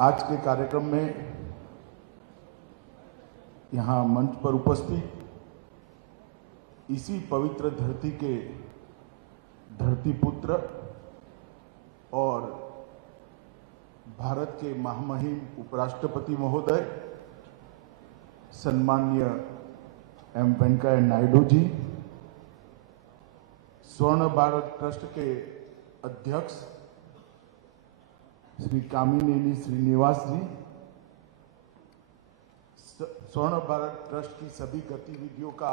आज के कार्यक्रम में यहाँ मंच पर उपस्थित इसी पवित्र धरती के धरती पुत्र और भारत के महामहिम उपराष्ट्रपति महोदय सम्माननीय एम वेंकैया नायडू जी, स्वर्ण भारत ट्रस्ट के अध्यक्ष श्री कामिनेनी श्रीनिवास जी, स्वर्ण भारत ट्रस्ट की सभी गतिविधियों का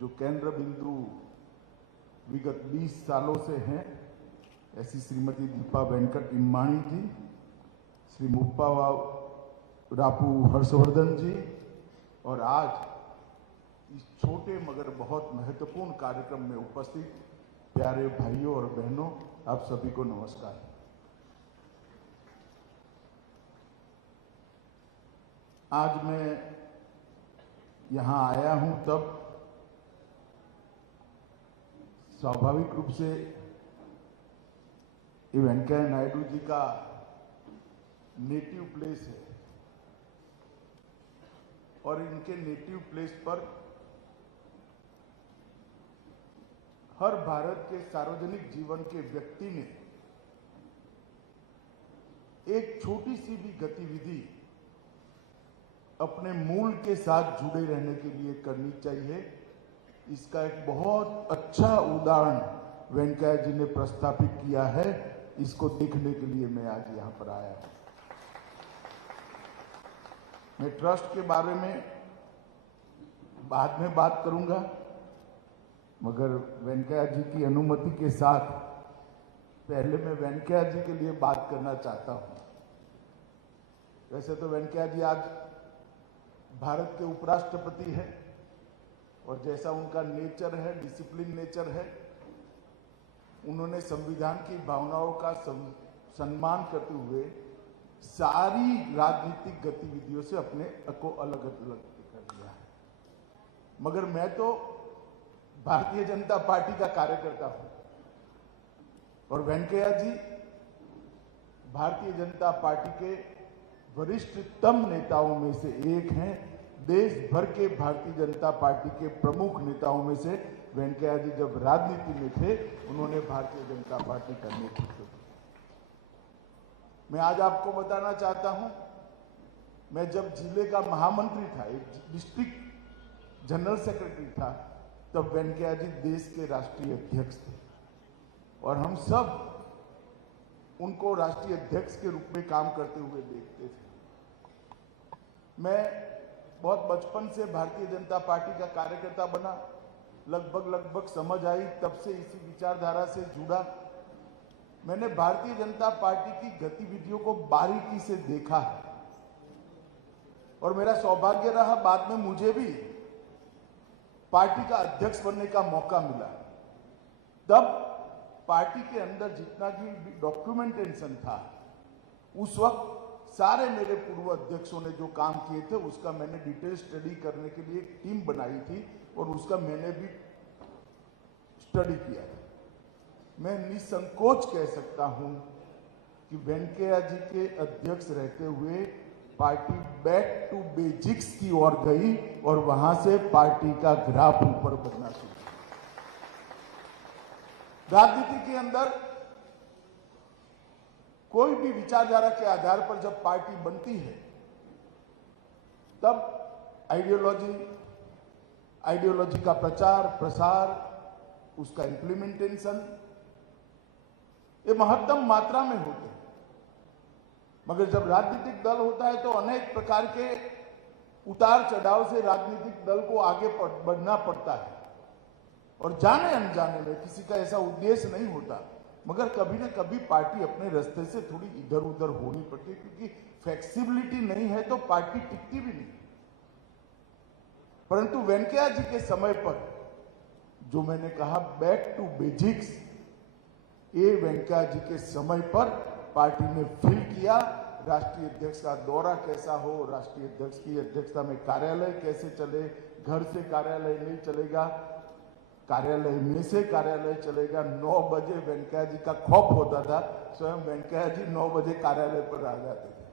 जो केंद्र बिंदु विगत 20 सालों से हैं, ऐसी श्रीमती दीपा वेंकट इम्माणी जी, श्री मुप्पा रापू हर्षवर्धन जी, और आज इस छोटे मगर बहुत महत्वपूर्ण कार्यक्रम में उपस्थित प्यारे भाइयों और बहनों, आप सभी को नमस्कार। आज मैं यहां आया हूं तब स्वाभाविक रूप से ये वेंकैया नायडू जी का नेटिव प्लेस है और इनके नेटिव प्लेस पर हर भारत के सार्वजनिक जीवन के व्यक्ति ने एक छोटी सी भी गतिविधि अपने मूल के साथ जुड़े रहने के लिए करनी चाहिए। इसका एक बहुत अच्छा उदाहरण वेंकैया जी ने प्रस्तापित किया है। इसको देखने के लिए मैं आज यहां पर आया हूं। मैं ट्रस्ट के बारे में बाद में बात करूंगा, मगर वेंकैया जी की अनुमति के साथ पहले मैं वेंकैया जी के लिए बात करना चाहता हूं। वैसे तो वेंकैया जी आज भारत के उपराष्ट्रपति हैं और जैसा उनका नेचर है, डिसिप्लिन नेचर है, उन्होंने संविधान की भावनाओं का सम्मान करते हुए सारी राजनीतिक गतिविधियों से अपने को अलग अलग कर लिया है। मगर मैं तो भारतीय जनता पार्टी का कार्यकर्ता हूं और वेंकैया जी भारतीय जनता पार्टी के वरिष्ठतम नेताओं में से एक हैं। देश भर के भारतीय जनता पार्टी के प्रमुख नेताओं में से वेंकैया जी जब राजनीति में थे, उन्होंने भारतीय जनता पार्टी का नेतृत्व किया। मैं आज आपको बताना चाहता हूं, मैं जब जिले का महामंत्री था, एक डिस्ट्रिक्ट जनरल सेक्रेटरी था, तब वेंकैया जी देश के राष्ट्रीय अध्यक्ष थे और हम सब उनको राष्ट्रीय अध्यक्ष के रूप में काम करते हुए देखते थे। मैं बहुत बचपन से भारतीय जनता पार्टी का कार्यकर्ता बना, लगभग समझ आई, तब से इसी विचारधारा से जुड़ा। मैंने भारतीय जनता पार्टी की गतिविधियों को बारीकी से देखा है और मेरा सौभाग्य रहा, बाद में मुझे भी पार्टी का अध्यक्ष बनने का मौका मिला। तब पार्टी के अंदर जितना भी डॉक्यूमेंटेशन था, उस वक्त सारे मेरे पूर्व अध्यक्षों ने जो काम किए थे उसका मैंने डिटेल स्टडी करने के लिए एक टीम बनाई थी और उसका मैंने भी स्टडी किया था। मैं निसंकोच कह सकता हूं कि वेंकैया जी के अध्यक्ष रहते हुए पार्टी बैक टू बेसिक्स की ओर गई और वहां से पार्टी का ग्राफ ऊपर बढ़ना शुरू। राजनीति के अंदर कोई भी विचारधारा के आधार पर जब पार्टी बनती है, तब आइडियोलॉजी का प्रचार प्रसार, उसका इंप्लीमेंटेशन ये महत्तम मात्रा में होते हैं। मगर जब राजनीतिक दल होता है तो अनेक प्रकार के उतार चढ़ाव से राजनीतिक दल को आगे बढ़ना पड़ता है और जाने अनजाने में किसी का ऐसा उद्देश्य नहीं होता, मगर कभी न कभी पार्टी अपने रास्ते से थोड़ी इधर उधर होनी पड़ती है, क्योंकि फ्लेक्सिबिलिटी नहीं है तो पार्टी टिकती भी नहीं। परंतु वेंकैया जी के समय पर जो मैंने कहा बैक टू बेसिक्स, ये वेंकैया जी के समय पर पार्टी ने फील किया। राष्ट्रीय अध्यक्ष का दौरा कैसा हो, राष्ट्रीय अध्यक्ष की अध्यक्षता में कार्यालय कैसे चले, घर से कार्यालय नहीं चलेगा, कार्यालय में से कार्यालय चलेगा। 9 बजे वेंकैया जी का खौफ होता था, स्वयं वेंकैया जी 9 बजे कार्यालय पर आ जाते थे।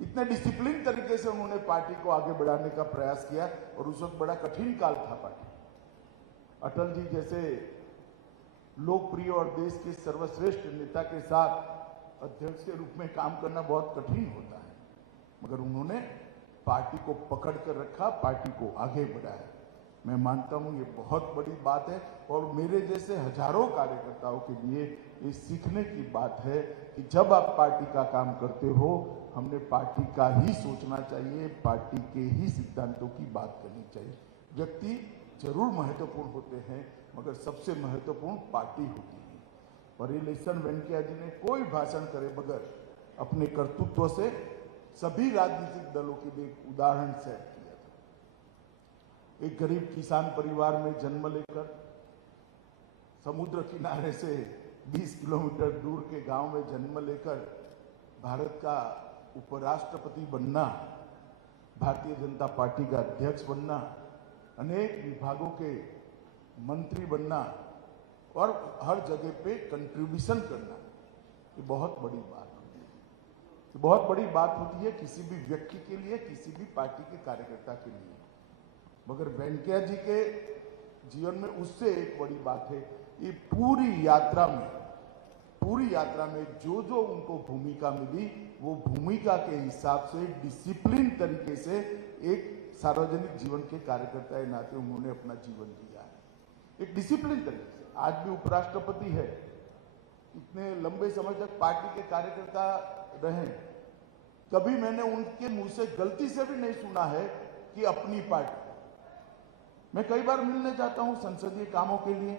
इतने डिसिप्लिन तरीके से उन्होंने पार्टी को आगे बढ़ाने का प्रयास किया और उस वक्त बड़ा कठिन काल था पार्टी। अटल जी जैसे लोकप्रिय और देश के सर्वश्रेष्ठ नेता के साथ अध्यक्ष के रूप में काम करना बहुत कठिन होता है, मगर उन्होंने पार्टी को पकड़ कर रखा, पार्टी को आगे बढ़ाया। मैं मानता हूं ये बहुत बड़ी बात है और मेरे जैसे हजारों कार्यकर्ताओं के लिए ये सीखने की बात है कि जब आप पार्टी का काम करते हो, हमने पार्टी का ही सोचना चाहिए, पार्टी के ही सिद्धांतों की बात करनी चाहिए। व्यक्ति जरूर महत्वपूर्ण होते हैं, मगर सबसे महत्वपूर्ण पार्टी होती है। और इलेक्शन वेंकैया जी ने कोई भाषण करे बगैर अपने कर्तृत्व से सभी राजनीतिक दलों के लिए एक उदाहरण सेट किया था। एक गरीब किसान परिवार में जन्म लेकर समुद्र किनारे से 20 किलोमीटर दूर के गांव में जन्म लेकर भारत का उपराष्ट्रपति बनना, भारतीय जनता पार्टी का अध्यक्ष बनना, अनेक विभागों के मंत्री बनना और हर जगह पे कंट्रीब्यूशन करना, ये बहुत बड़ी बात होती है। ये बहुत बड़ी बात होती है किसी भी व्यक्ति के लिए, किसी भी पार्टी के कार्यकर्ता के लिए। मगर वेंकैया जी के जीवन में उससे एक बड़ी बात है, ये पूरी यात्रा में जो जो उनको भूमिका मिली, वो भूमिका के हिसाब से डिसिप्लिन तरीके से एक सार्वजनिक जीवन के कार्यकर्ता के नाते उन्होंने अपना जीवन जिया है, एक डिसिप्लिन तरीके से। आज भी उपराष्ट्रपति है, इतने लंबे समय तक पार्टी के कार्यकर्ता रहे, कभी मैंने उनके मुंह से गलती से भी नहीं सुना है कि अपनी पार्टी। मैं कई बार मिलने जाता हूं संसदीय कामों के लिए,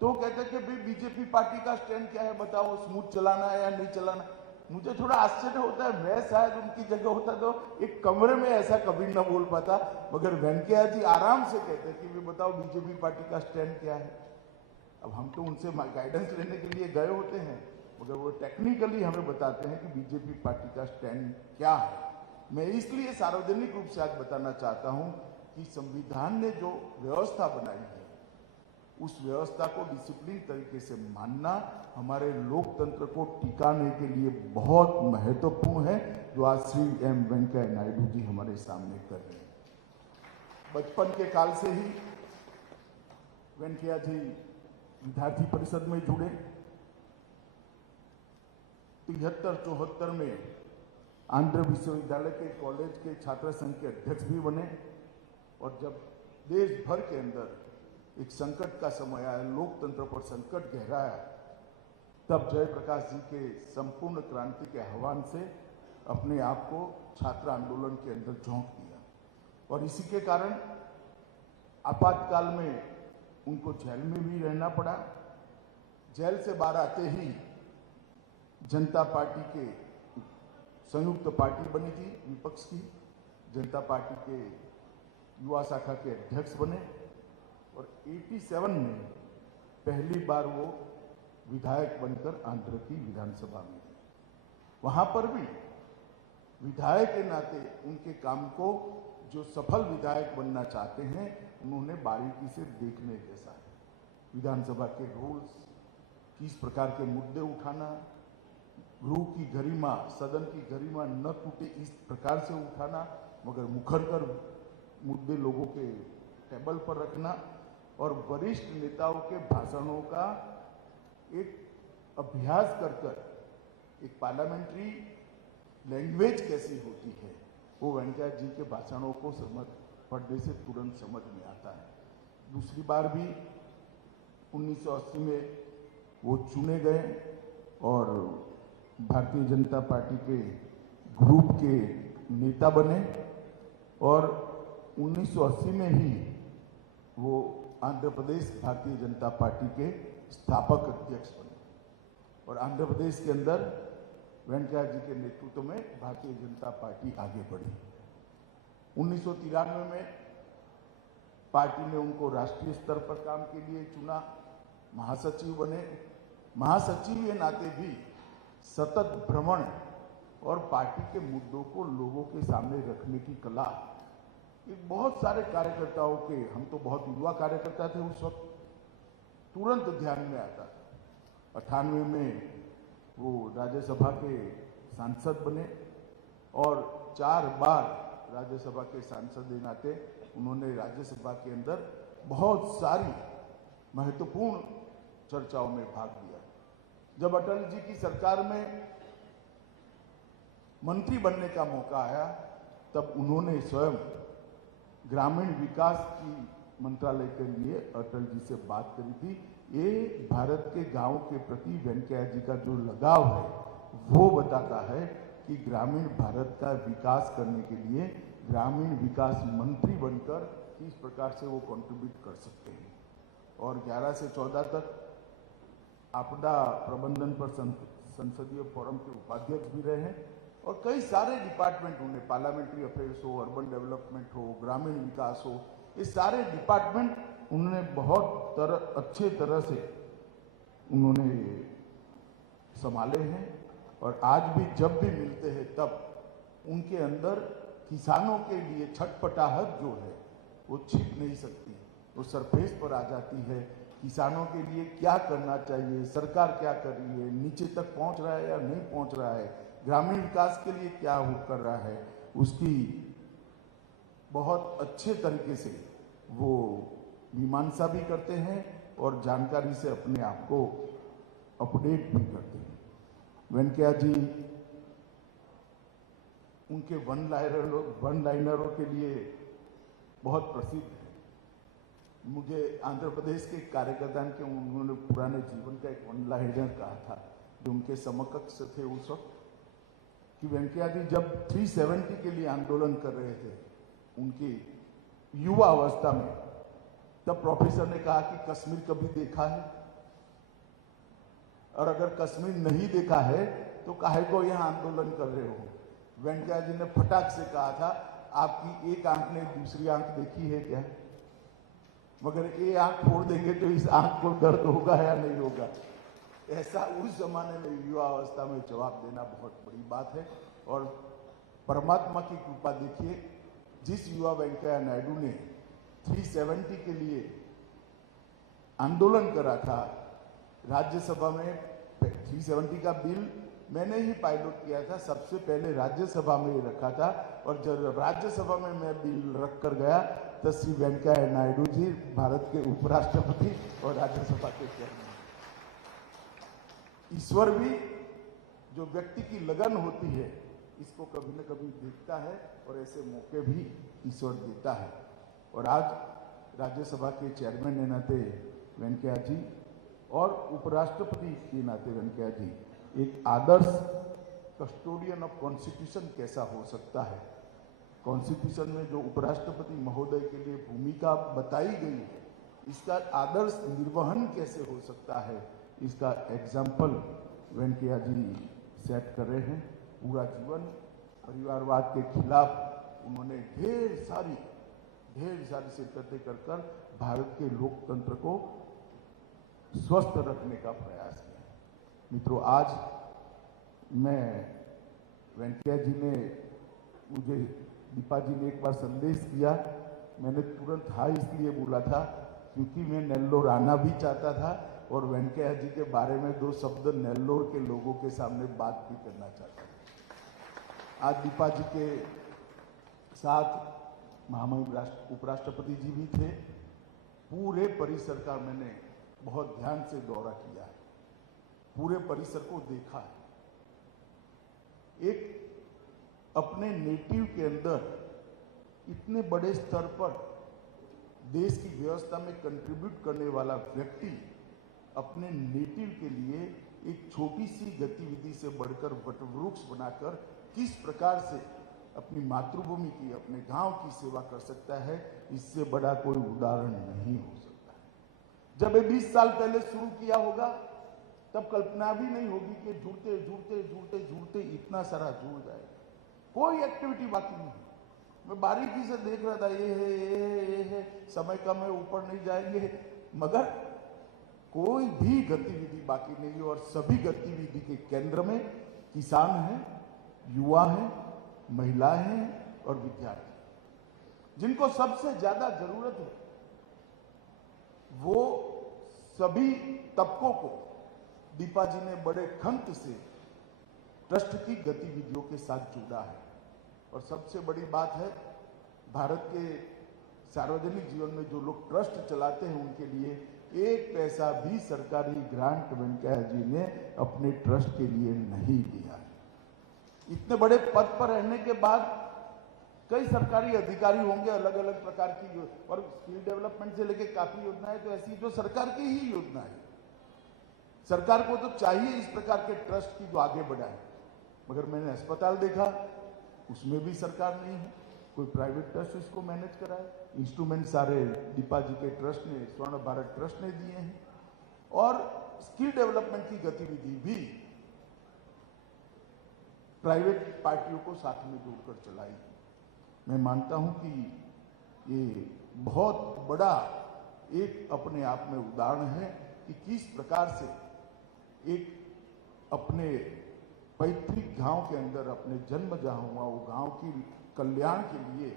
तो कहते हैं कि भाई बीजेपी पार्टी का स्टैंड क्या है, बताओ, स्मूथ चलाना है या नहीं चलाना। मुझे थोड़ा आश्चर्य होता है, मैं शायद उनकी जगह होता तो एक कमरे में ऐसा कभी न बोल पाता, मगर वेंकैया जी आराम से कहते हैं कि भाई बताओ बीजेपी पार्टी का स्टैंड क्या है। अब हम तो उनसे गाइडेंस लेने के लिए गए होते हैं, मगर वो टेक्निकली हमें बताते हैं कि बीजेपी पार्टी का स्टैंड क्या है। मैं इसलिए सार्वजनिक रूप से आज बताना चाहता हूं कि संविधान ने जो व्यवस्था बनाई है, उस व्यवस्था को डिसिप्लिन तरीके से मानना हमारे लोकतंत्र को टिकाने के लिए बहुत महत्वपूर्ण है, जो आज श्री एम वेंकैया नायडू जी हमारे सामने कर रहे हैं। बचपन के काल से ही वेंकैया जी विद्यार्थी परिषद में जुड़े, 73-74 में आंध्र विश्वविद्यालय के कॉलेज के छात्र संघ के अध्यक्ष भी बने, और जब देश भर के अंदर एक संकट का समय आया, लोकतंत्र पर संकट गहराया, तब जयप्रकाश जी के संपूर्ण क्रांति के आह्वान से अपने आप को छात्र आंदोलन के अंदर झोंक दिया, और इसी के कारण आपातकाल में उनको जेल में भी रहना पड़ा। जेल से बाहर आते ही जनता पार्टी के संयुक्त पार्टी बनी थी विपक्ष की, जनता पार्टी के युवा शाखा के अध्यक्ष बने, और 87 में पहली बार वो विधायक बनकर आंध्र की विधानसभा में। वहां पर भी विधायक के नाते उनके काम को, जो सफल विधायक बनना चाहते हैं, उन्होंने बारीकी से देखने जैसा है। विधानसभा के रूल्स, किस प्रकार के मुद्दे उठाना, गृह की गरिमा, सदन की गरिमा न टूटे इस प्रकार से उठाना, मगर मुखर कर मुद्दे लोगों के टेबल पर रखना, और वरिष्ठ नेताओं के भाषणों का एक अभ्यास कर एक पार्लियामेंट्री लैंग्वेज कैसी होती है, वो वेंकैया जी के भाषणों को पढ़ने से तुरंत समझ में आता है। दूसरी बार भी 1980 में वो चुने गए और भारतीय जनता पार्टी के ग्रुप के नेता बने, और 1980 में ही वो आंध्र प्रदेश भारतीय जनता पार्टी के स्थापक अध्यक्ष बने, और आंध्र प्रदेश के अंदर वेंकैया जी के नेतृत्व में भारतीय जनता पार्टी आगे बढ़ी। 1993 में पार्टी ने उनको राष्ट्रीय स्तर पर काम के लिए चुना, महासचिव बने। महासचिव के नाते भी सतत भ्रमण और पार्टी के मुद्दों को लोगों के सामने रखने की कला, एक बहुत सारे कार्यकर्ताओं के, हम तो बहुत युवा कार्यकर्ता थे उस वक्त, तुरंत ध्यान में आता था। 98 में वो राज्यसभा के सांसद बने, और 4 बार राज्यसभा के सांसद के नाते उन्होंने राज्यसभा के अंदर बहुत सारी महत्वपूर्ण चर्चाओं में भाग लिया। जब अटल जी की सरकार में मंत्री बनने का मौका आया तब उन्होंने स्वयं ग्रामीण विकास की मंत्रालय के लिए अटल जी से बात करी थी। ये भारत के गांव के प्रति वेंकैया जी का जो लगाव है वो बताता है कि ग्रामीण भारत का विकास करने के लिए ग्रामीण विकास मंत्री बनकर किस प्रकार से वो कंट्रीब्यूट कर सकते हैं। और 11 से 14 तक आपदा प्रबंधन पर संसदीय फोरम के उपाध्यक्ष भी रहे हैं और कई सारे डिपार्टमेंट उन्हें पार्लियामेंट्री अफेयर्स हो, अर्बन डेवलपमेंट हो, ग्रामीण विकास हो, ये सारे डिपार्टमेंट उन्होंने बहुत अच्छे तरह से उन्होंने संभाले हैं। और आज भी जब भी मिलते हैं तब उनके अंदर किसानों के लिए छटपटाहट जो है वो छिप नहीं सकती, वो सरफेस पर आ जाती है। किसानों के लिए क्या करना चाहिए, सरकार क्या कर रही है, नीचे तक पहुंच रहा है या नहीं पहुंच रहा है, ग्रामीण विकास के लिए क्या हो कर रहा है, उसकी बहुत अच्छे तरीके से वो मीमांसा भी करते हैं और जानकारी से अपने आप को अपडेट भी करते हैं। वेंकैया जी उनके वन लाइनरों के लिए बहुत प्रसिद्ध है। मुझे आंध्र प्रदेश के कार्यकर्ता के उन्होंने पुराने जीवन का एक वन लाइनर कहा था जो उनके समकक्ष थे उस वक्त, कि वेंकैया जी जब 370 के लिए आंदोलन कर रहे थे उनकी युवा अवस्था में, तब प्रोफेसर ने कहा कि कश्मीर कभी देखा है, और अगर कश्मीर नहीं देखा है तो काहे को यहाँ आंदोलन कर रहे हो। वेंकैया जी ने फटाक से कहा था, आपकी एक आंख ने दूसरी आंख देखी है क्या? मगर ये आंख फोड़ देंगे तो इस आंख को दर्द होगा या नहीं होगा। ऐसा उस जमाने में युवा अवस्था में जवाब देना बहुत बड़ी बात है। और परमात्मा की कृपा देखिए, जिस युवा वेंकैया नायडू ने 370 के लिए आंदोलन करा था, राज्यसभा में 370 का बिल मैंने ही पायलट किया था, सबसे पहले राज्यसभा में ही रखा था। और जब राज्यसभा में मैं बिल रख कर गया तो श्री वेंकैया नायडू जी भारत के उपराष्ट्रपति और राज्यसभा के चेयरमैन। ईश्वर भी जो व्यक्ति की लगन होती है इसको कभी न कभी देखता है और ऐसे मौके भी ईश्वर देता है। और आज राज्यसभा के चेयरमैन के नाते वेंकैया जी और उपराष्ट्रपति के नाते वेंकैया जी एक आदर्श कस्टोडियन ऑफ कॉन्स्टिट्यूशन कैसा हो सकता है, कॉन्स्टिट्यूशन में जो उपराष्ट्रपति महोदय के लिए भूमिका बताई गई है इसका आदर्श निर्वहन कैसे हो सकता है, इसका एग्जाम्पल वेंकैया जी सेट कर रहे हैं। पूरा जीवन परिवारवाद के खिलाफ उन्होंने ढेर सारी शिरकतें कर भारत के लोकतंत्र को स्वस्थ रखने का प्रयास किया। मित्रों, आज मैं वेंकैया जी ने मुझे, दीपा जी ने एक बार संदेश किया, मैंने तुरंत हाँ इसलिए बोला था क्योंकि मैं नेल्लोर आना भी चाहता था और वेंकैया जी के बारे में 2 शब्द नेल्लोर के लोगों के सामने बात भी करना चाहता था। आज दीपा जी के साथ महामहिम उपराष्ट्रपति जी भी थे। पूरे परिसर का मैंने बहुत ध्यान से दौरा किया है, पूरे परिसर को देखा है। एक अपने नेटिव के अंदर इतने बड़े स्तर पर देश की व्यवस्था में कंट्रीब्यूट करने वाला व्यक्ति अपने नेटिव के लिए एक छोटी सी गतिविधि से बढ़कर वटवृक्ष बनाकर किस प्रकार से अपनी मातृभूमि की, अपने गांव की सेवा कर सकता है, इससे बड़ा कोई उदाहरण नहीं हो सकता है। जब ये 20 साल पहले शुरू किया होगा तब कल्पना भी नहीं होगी कि जुड़ते इतना सारा जुड़ जाएगा। कोई एक्टिविटी बाकी नहीं। मैं बारीकी से देख रहा था, ये है, समय कम है, ऊपर नहीं जाएंगे, मगर कोई भी गतिविधि बाकी नहीं है। और सभी गतिविधि के केंद्र में किसान हैं, युवा हैं, महिलाएं हैं और विद्यार्थी, जिनको सबसे ज्यादा जरूरत है। वो सभी तबकों को दीपा जी ने बड़े खंत से ट्रस्ट की गतिविधियों के साथ जोड़ा है। और सबसे बड़ी बात है, भारत के सार्वजनिक जीवन में जो लोग ट्रस्ट चलाते हैं उनके लिए एक पैसा भी सरकारी ग्रांट वेंकैया जी ने अपने ट्रस्ट के लिए नहीं दिया। इतने बड़े पद पर रहने के बाद कई सरकारी अधिकारी होंगे अलग अलग प्रकार की, और स्किल डेवलपमेंट से लेकर काफी योजनाएं तो ऐसी जो सरकार की ही योजना है। सरकार को तो चाहिए इस प्रकार के ट्रस्ट की जो आगे बढ़ाए, मगर मैंने अस्पताल देखा उसमें भी सरकार नहीं है, कोई प्राइवेट ट्रस्ट इसको मैनेज कराए। इंस्ट्रूमेंट सारे दीपा जी के ट्रस्ट ने, स्वर्ण भारत ट्रस्ट ने दिए हैं, और स्किल डेवलपमेंट की गतिविधि भी प्राइवेट पार्टियों को साथ में जोड़कर चलाई। मैं मानता हूं कि ये बहुत बड़ा एक अपने आप में उदाहरण है कि किस प्रकार से एक अपने पैतृक गांव के अंदर, अपने जन्म जहां हुआ वो गांव की कल्याण के लिए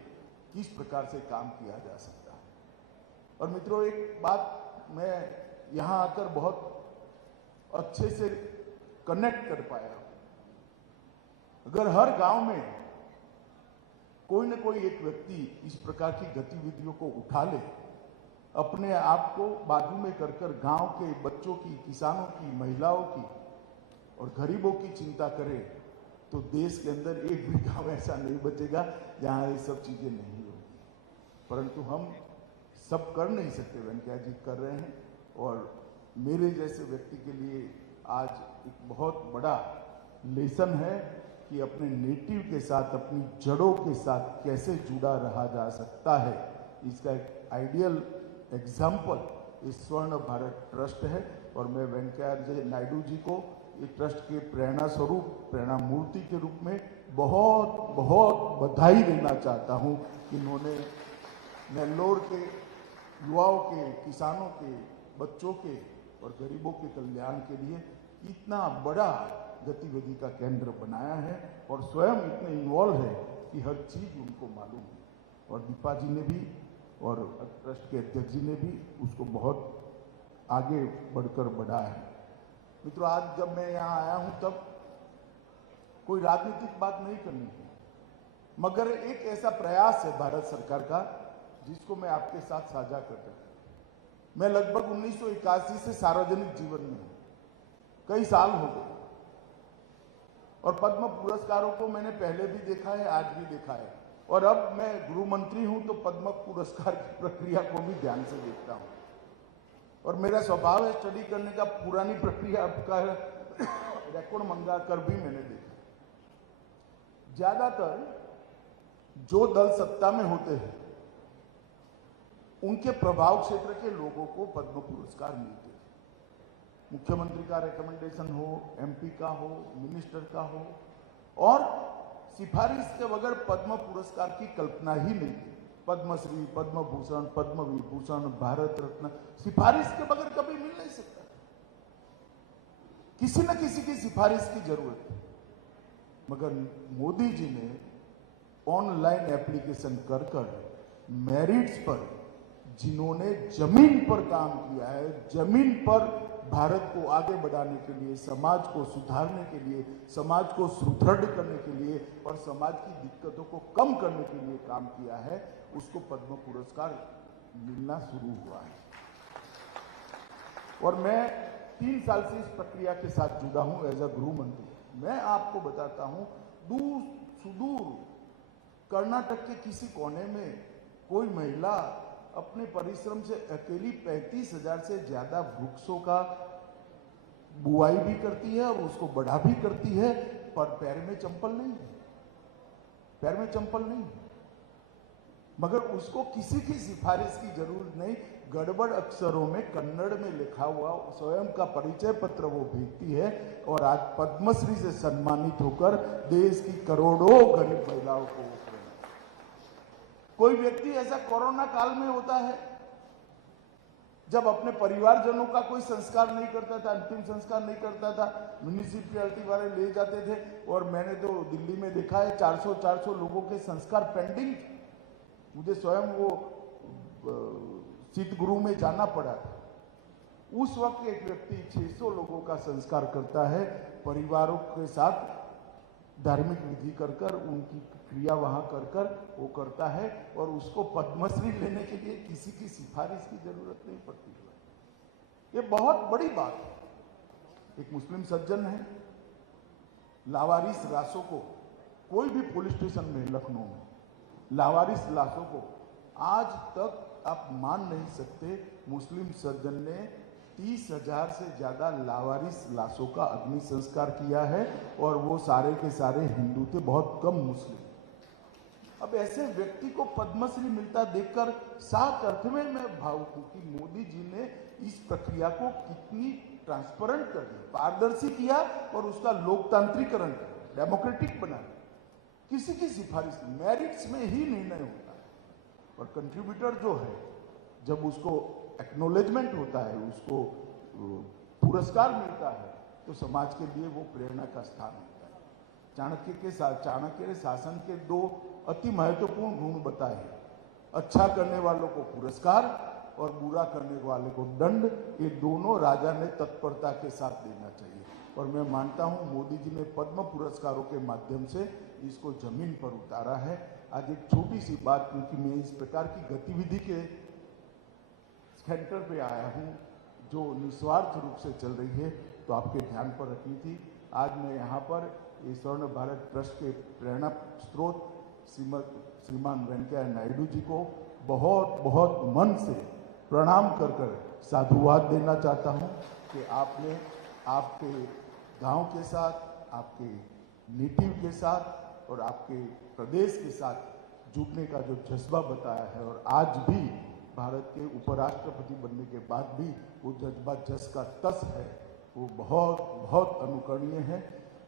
किस प्रकार से काम किया जा सकता है। और मित्रों, एक बात मैं यहां आकर बहुत अच्छे से कनेक्ट कर पाया, अगर हर गांव में कोई न कोई एक व्यक्ति इस प्रकार की गतिविधियों को उठा ले, अपने आप को बाजू में कर गांव के बच्चों की, किसानों की, महिलाओं की और गरीबों की चिंता करे, तो देश के अंदर एक भी गांव ऐसा नहीं बचेगा जहां ये सब चीजें नहीं होगी। परंतु हम सब कर नहीं सकते, वेंकैया जी कर रहे हैं, और मेरे जैसे व्यक्ति के लिए आज एक बहुत बड़ा लेसन है कि अपने नेटिव के साथ, अपनी जड़ों के साथ कैसे जुड़ा रहा जा सकता है। इसका एक आइडियल एग्जाम्पल इस स्वर्ण भारत ट्रस्ट है, और मैं वेंकैया नायडू जी को इस ट्रस्ट के प्रेरणा स्वरूप, प्रेरणा मूर्ति के रूप में बहुत बहुत बधाई देना चाहता हूं कि इन्होंने नेल्लोर के युवाओं के, किसानों के, बच्चों के और गरीबों के कल्याण के लिए इतना बड़ा गतिविधि का केंद्र बनाया है, और स्वयं इतने इन्वॉल्व है कि हर चीज उनको मालूम है। और दीपा जी ने भी और ट्रस्ट के अध्यक्ष जी ने भी उसको बहुत आगे बढ़कर बढ़ाया है। मित्रों, आज जब मैं यहाँ आया हूं तब कोई राजनीतिक बात नहीं करनी है, मगर एक ऐसा प्रयास है भारत सरकार का जिसको मैं आपके साथ साझा करता हूं। मैं लगभग 1981 से सार्वजनिक जीवन में हूं, कई साल हो गए, और पद्म पुरस्कारों को मैंने पहले भी देखा है, आज भी देखा है, और अब मैं गृह मंत्री हूं तो पद्म पुरस्कार की प्रक्रिया को भी ध्यान से देखता हूं। और मेरा स्वभाव है स्टडी करने का, पुरानी प्रक्रिया का रिकॉर्ड मंगा कर भी मैंने देखा। ज्यादातर जो दल सत्ता में होते हैं उनके प्रभाव क्षेत्र के लोगों को पद्म पुरस्कार मिलते हैं। मुख्यमंत्री का रिकमेंडेशन हो, एमपी का हो, मिनिस्टर का हो, और सिफारिश के बगैर पद्म पुरस्कार की कल्पना ही नहीं थी। पद्मश्री, पद्म भूषण, पद्म विभूषण, भारत रत्न सिफारिश के बगैर कभी मिल नहीं सकता। किसी न किसी की सिफारिश की जरूरत है, मगर मोदी जी ने ऑनलाइन एप्लीकेशन कर मेरिट्स पर, जिन्होंने जमीन पर काम किया है, जमीन पर भारत को आगे बढ़ाने के लिए, समाज को सुधारने के लिए, समाज को सुदृढ़ करने के लिए और समाज की दिक्कतों को कम करने के लिए काम किया है, उसको पद्म पुरस्कार मिलना शुरू हुआ है। और मैं 3 साल से इस प्रक्रिया के साथ जुड़ा हूं एज अ गृह मंत्री। मैं आपको बताता हूं, दूर सुदूर कर्नाटक के किसी कोने में कोई महिला अपने परिश्रम से अकेली 35,000 से ज्यादा वृक्षों का बुआई भी करती है और उसको बढ़ा भी करती है, पर पैर में चंपल नहीं है, पैर में चंपल नहीं है। मगर उसको किसी की सिफारिश की जरूरत नहीं, गड़बड़ अक्षरों में कन्नड़ में लिखा हुआ स्वयं का परिचय पत्र वो भेजती है, और आज पद्मश्री से सम्मानित होकर देश की करोड़ों गरीब महिलाओं को। कोई व्यक्ति ऐसा कोरोना काल में होता है जब अपने परिवारजनों का कोई संस्कार नहीं करता था, अंतिम संस्कार नहीं करता था, म्यूनिसिपैलिटी वाले ले जाते थे, और मैंने तो दिल्ली में देखा है 400 लोगों के संस्कार पेंडिंग। मुझे स्वयं वो शीतगृह में जाना पड़ा था। उस वक्त एक व्यक्ति 600 लोगों का संस्कार करता है, परिवारों के साथ धार्मिक विधि कर कर उनकी क्रिया वहां कर कर वो करता है और उसको पद्मश्री लेने के लिए किसी की सिफारिश की जरूरत नहीं पड़ती है। ये बहुत बड़ी बात है। एक मुस्लिम सज्जन है, लावारिस लाशों को कोई भी पुलिस स्टेशन में लखनऊ में लावारिस लाशों को आज तक आप मान नहीं सकते, मुस्लिम सज्जन ने 30,000 से ज्यादा लावारिस लाशों का अग्नि संस्कार किया है और वो सारे के सारे हिंदू थे, बहुत कम मुस्लिम। अब ऐसे व्यक्ति को पद्मश्री मिलता देखकर साफ अर्थ में मैं भावुक हूं कि मोदी जी ने इस प्रक्रिया को कितनी ट्रांसपेरेंट कर दिया, पारदर्शी किया और उसका लोकतांत्रिकरण किया, डेमोक्रेटिक बना। किसी की सिफारिश मेरिट्स में ही निर्णय होता है और कंट्रीब्यूटर जो है जब उसको एक्नोलेजमेंट होता है, उसको पुरस्कार मिलता है तो समाज के लिए वो प्रेरणा का स्थान होता है। चाणक्य ने शासन के 2 अति महत्वपूर्ण गुण बताए, अच्छा करने वालों को पुरस्कार और बुरा करने वाले को दंड। ये दोनों राजा ने तत्परता के साथ देना चाहिए और मैं मानता हूं मोदी जी ने पद्म पुरस्कारों के माध्यम से इसको जमीन पर उतारा है। आज एक छोटी सी बात, क्योंकि मैं इस प्रकार की गतिविधि के सेंटर पे आया हूं जो निस्वार्थ रूप से चल रही है, तो आपके ध्यान पर रखनी थी। आज मैं यहाँ पर स्वर्ण भारत ट्रस्ट के प्रेरणा स्रोत श्रीमान वेंकैया नायडू जी को बहुत बहुत मन से प्रणाम कर कर साधुवाद देना चाहता हूँ कि आपने आपके गांव के साथ, आपके नेटिव के साथ और आपके प्रदेश के साथ जुड़ने का जो जज्बा बताया है और आज भी भारत के उपराष्ट्रपति बनने के बाद भी वो जज्बा जस का तस है, वो बहुत बहुत अनुकरणीय है।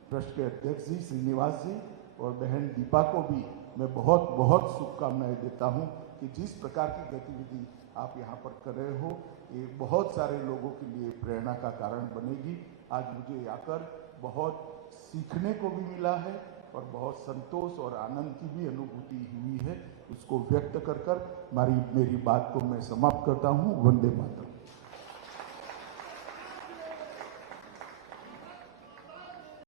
ट्रस्ट के अध्यक्ष जी श्रीनिवास जी और बहन दीपा को भी मैं बहुत बहुत शुभकामनाएं देता हूं कि जिस प्रकार की गतिविधि आप यहाँ पर कर रहे हो ये बहुत सारे लोगों के लिए प्रेरणा का कारण बनेगी। आज मुझे आकर बहुत सीखने को भी मिला है और बहुत संतोष और आनंद की भी अनुभूति हुई है। उसको व्यक्त कर मेरी बात को मैं समाप्त करता हूँ। वंदे मातरम।